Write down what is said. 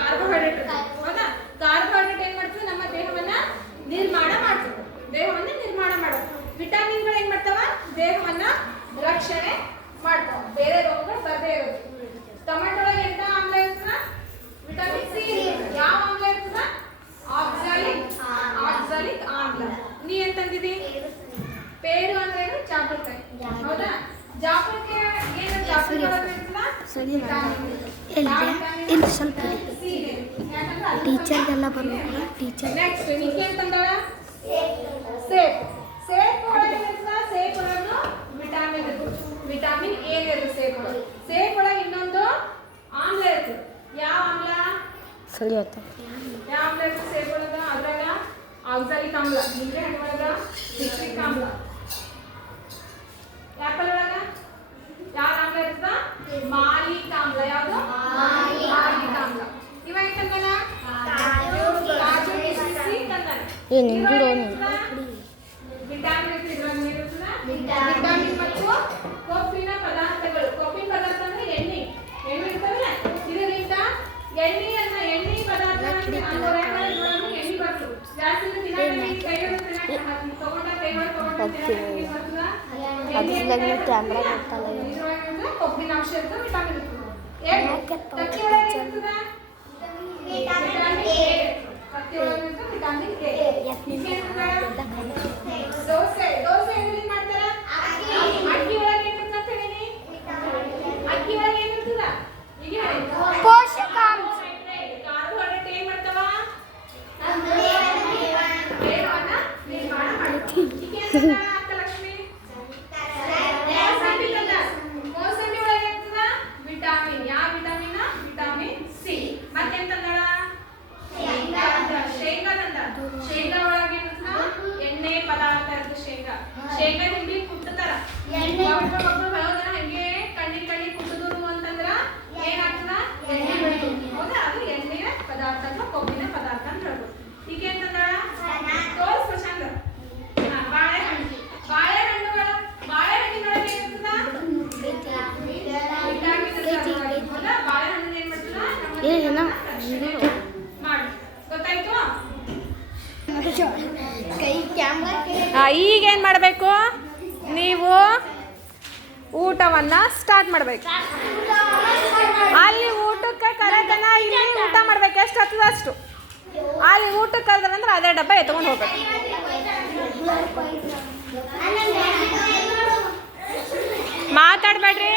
Carbohydrate ಹೌದಾ. Carbohydrate ಏನ್ ಮಾಡ್ತದೆ, ನಮ್ಮ ದೇಹವನ್ನ ನಿರ್ಮಾಣ ಮಾಡ್ತದೆ, ದೇಹವನ್ನ ನಿರ್ಮಾಣ ಮಾಡೋದು. ವಿಟಮಿನ್ಗಳು ಏನ್ ಮಾಡ್ತಾವ, ದೇಹವನ್ನ ರಕ್ಷಣೆ ಮಾಡ್ತಾವ, ಬೇರೆ ರೋಗಗಳು ಬರದೇ ಇರೋದು. ಟೊಮೆಟೊ ಒಳಗೆ ಎಂತ ಆಮ್ಲ ಇರ್ತದ, ವಿಟಮಿನ್ ಸಿ. ಯಾವ ಆಮ್ಲ ಇರ್ತದ, ಆಕ್ಸಾಲಿಕ್ ಆಮ್ಲ. ನೀ ಎಂತಂದಿದಿ, ಪೇರು ಅಂದ್ರೆ ಏನು, ಜಾಪಲ್ಕಾಯಿ ಹೌದಾ. ಜಾಪಲ್ಕಾಯಿ ಏನು, ಜಾಪಲ್ಕಾಯಿ ಒಳಗೆ ಇರ್ತದ ಸ್ವಲ್ಪ ಟೀಚರ್ಗೆಲ್ಲ ಬರ್ಬೇಕು. ಟೀಚರ್ ನೆಕ್ಸ್ಟ್ ನಿಕ್ಕೆ ಅಂತಂದಳ ಸೇಬ್. ಸೇಬ್ ಒಳಗೆ ಇರ್ತದ, ಸೇಬ್ ಒಳಗೆ ವಿಟಮಿನ್ ಇರ್ತದೆ, ವಿಟಮಿನ್ ಎ ಇರ್ತದೆ ಸೇಬ್ ಒಳಗೆ. ಸೇಬ್ ಒಳಗೆ ಇನ್ನೊಂದು ಆಮ್ಲ ಇರ್ತದೆ. ಯಾವ ಆಮ್ಲ, ಸರಿ ಆಯ್ತು. ಯಾವ ಆಮ್ಲ ಇರ್ತದೆ ಸೇಬ್ ಒಳಗೆ, ಅದ್ರಾಗ ಆಕ್ಸಾಲಿಕ್ ಆಮ್ಲ. ನಿಂಬೆ ಹಣ್ಣು ಒಳಗ ಸಿಟ್ರಿಕ್ ಆಮ್ಲ. ಆಪಲ್ ಒಳಗ ಯಾವ ಆಮ್ಲ ಇರ್ತದ, ಮಾಲಿಕ್ ಆಮ್ಲ. ಯಾವುದು, ಮಾಲಿಕ್ ಆಮ್ಲ. ಇವ ಏನಂತಾನ, ಕಾಜು ಕಿಸ್ಮಿಸಿ ತಂದಾನೆ. ವಿಟಮಿನ್ ಇರ್ತದ, ವಿಟಮಿನ್ ಮತ್ತು ಕೊಬ್ಬಿನ ಪದಾರ್ಥಗಳು. ಕೊಬ್ಬಿನ ಪದಾರ್ಥ ಅಂದ್ರೆ ಎಣ್ಣೆ, ಎಣ್ಣೆ ಇರ್ತವಲ್ಲ, ಇದರಿಂದ ಎಣ್ಣೆಯನ್ನ, ಎಣ್ಣೆ ಪದಾರ್ಥ ಎಣ್ಣೆ ಬರ್ತದೆ. ಜಾಸ್ತಿ ಕೊಬ್ಬಿನ ಅಂಶ ಇರ್ತದೆ, ವಿಟಮಿನ್ ಇರ್ತದೆ. ತತ್ತಿ ಒಳಗೆ ಇರ್ತದ, ವಿಟಮಿನ್ ಎ. ತತ್ತಿ ಒಳಗೆ ಇರ್ತದೆ ವಿಟಮಿನ್ ಎ. ದೋಸೆ, ದೋಸೆ ಎಲ್ಲಿ ಮಾಡ್ತಾರ, ಅಕ್ಕಿ ಒಳಗೆ ಏನಿರ್ತದೆ ಅಂತ ಹೇಳಿನಿ, ಅಕ್ಕಿ ಒಳಗೆ ಏನಿರ್ತದ, ಈಗ ಪೋಷಕಾಂಶ. ಕಾರ್ಬೋಹೈಡ್ರೇಟ್ ಏನ್ ಮಾಡ್ತಾವ, ದೇಹವನ್ನ ನಿರ್ಮಾಣ ಮಾಡ್ತಾವ. ಈಗ ಏನ್ ಅಕ್ಕಲಕ್ಷ್ಮಿ, ಮೋಸಂಬಿ ಒಳಗೆ ಇರ್ತದ ವಿಟಮಿನ್. ಯಾವ ವಿಟಮಿನ್, ವಿಟಮಿನ್ ಸಿ. ಮತ್ತೆಂತಂದಳ, ಶೇಂಗಾ ತಂದ. ಶೇಂಗಾ ಒಳಗೆ ಇರ್ತದ ಎಣ್ಣೆ ಪದಾರ್ಥ ಇರ್ತದೆ. ಶೇಂಗಾ ಹಿಂಡಿ ಕುಟ್ಟತಾರ. ಹಂಗೆ ಕಣ್ಣಿ ಕುಟ್ಟದ್ರು ಅಂತಂದ್ರ ಏನಾಗ್ತದ, ಎಣ್ಣೆ ಬೀಳ್ತದೆ ಹೌದಾ. ಅದು ಎಣ್ಣೆಯ ಪದಾರ್ಥ ಅಥವಾ ಕೊಬ್ಬಿನ ಪದಾರ್ಥ ಅಂತ ಹೇಳ್ಬೋದು. ಈಗ ಎಂತಂದಳ, ತೋರ್ಸ್ ಪ್ರಶಾಂತ. ಬಾಳೆಹಣ್ಣು. ಬಾಳೆಹಣ್ಣಿನೊಳಗೆ ಏನಿರ್ತದ, ವಿಟಮಿನ್ ಹೌದಾ. ಬಾಳೆಹಣ್ಣು ಏನ್ ಮಾಡ್ತದ, ಮಾಡಿ ಗೊತ್ತಾಯ್ತು. ಈಗ ಏನು ಮಾಡಬೇಕು, ನೀವು ಊಟವನ್ನು ಸ್ಟಾರ್ಟ್ ಮಾಡಬೇಕು. ಅಲ್ಲಿ ಊಟಕ್ಕೆ ಕರೆದನ, ಇಲ್ಲಿ ಊಟ ಮಾಡ್ಬೇಕು. ಎಷ್ಟು ಹತ್ತದ ಅಷ್ಟು. ಅಲ್ಲಿ ಊಟಕ್ಕೆ ಕರೆದ್ರೆ ಅದೇ ಡಬ್ಬ ಎತ್ಕೊಂಡು ಹೋಗ್ಬೇಕು. ಮಾತಾಡಬೇಡ್ರಿ.